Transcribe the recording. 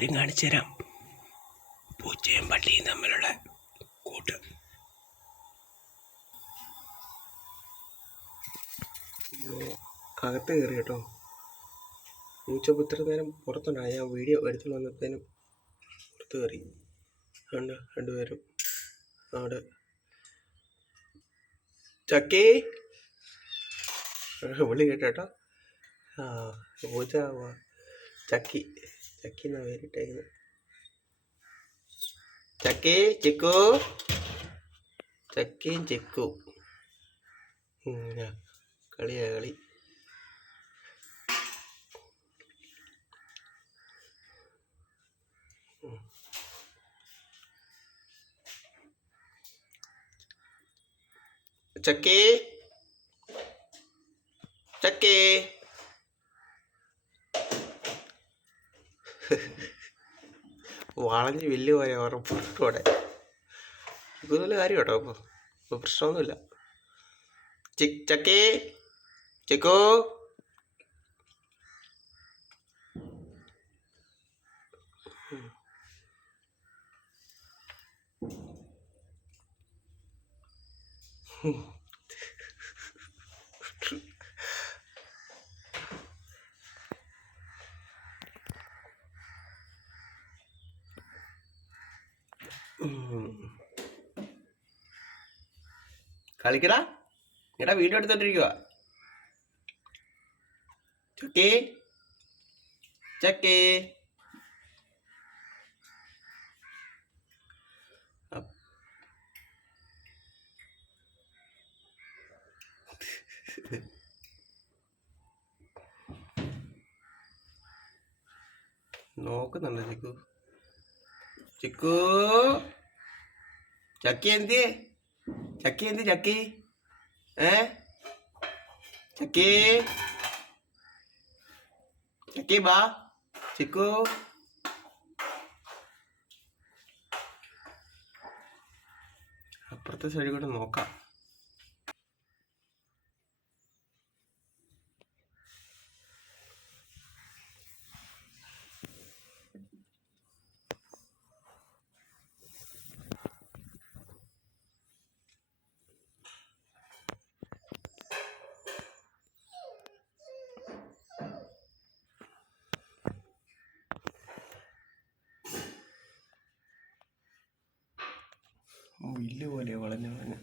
കാര്യം കാണിച്ചു തരാം. പൂച്ചയും പള്ളിയും തമ്മിലുള്ള കൂട്ട്. അകത്ത് കയറി കേട്ടോ. പൂച്ച ഇത്ര നേരം പുറത്തുണ്ടായി ഞാൻ വീഡിയോ എടുത്തു വന്നത്തേനും പുറത്ത് കയറി. ഉണ്ട് രണ്ടുപേരും അവിടെ ചക്കേ! വിളി കേട്ടോ. ആ പൂച്ച ചക്കി. ചക്കി എന്നാ പേരിട്ടേക്കുന്നത് ചക്കി ചിക്കു ചക്കിയും ചിക്കു ഉം, ആ, കളിയാ കളി ഉം. ചക്കി ചക്കി വളഞ്ഞ് വലിയ പോയ അവരുടെ ഇപ്പൊ നല്ല കാര്യം കേട്ടോ അപ്പോൾ ഇപ്പോൾ പ്രശ്നമൊന്നുമില്ല. ചിക് ചെക്കോ ചിക്കു. കളിക്കടാ. എടാ വീഡിയോ എടുത്തോണ്ടിരിക്കുക ചുട്ടി. നോക്കുന്നുണ്ട് ചിക്കു ചിക്കു. ചക്കി എന്തിയേ ചക്കി എന്ത് ചക്കി? ഏ? ചക്കി. ചക്കി ബാ ചിക്കു. അപ്പുറത്തെ സൈഡിൽ കൂടെ നോക്കാം. വില്ല് പോലെ വളഞ്ഞ് വളഞ്ഞ്.